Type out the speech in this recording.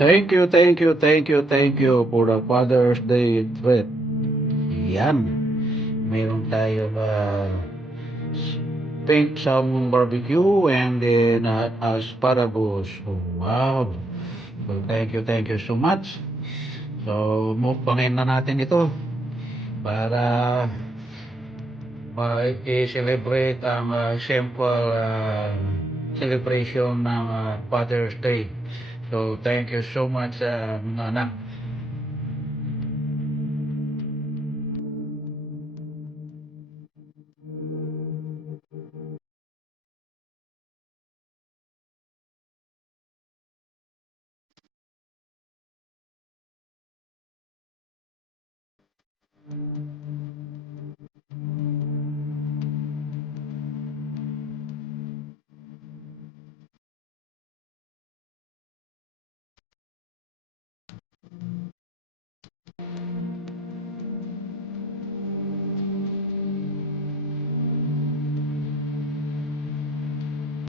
Thank you for the Father's Day treat. Yan. Meron tayo pink some barbecue and then asparagus. Oh, wow. So, thank you so much. So, mukbangin na natin ito para i-celebrate ang simple celebration ng Father's Day. So, thank you so much, mga anak.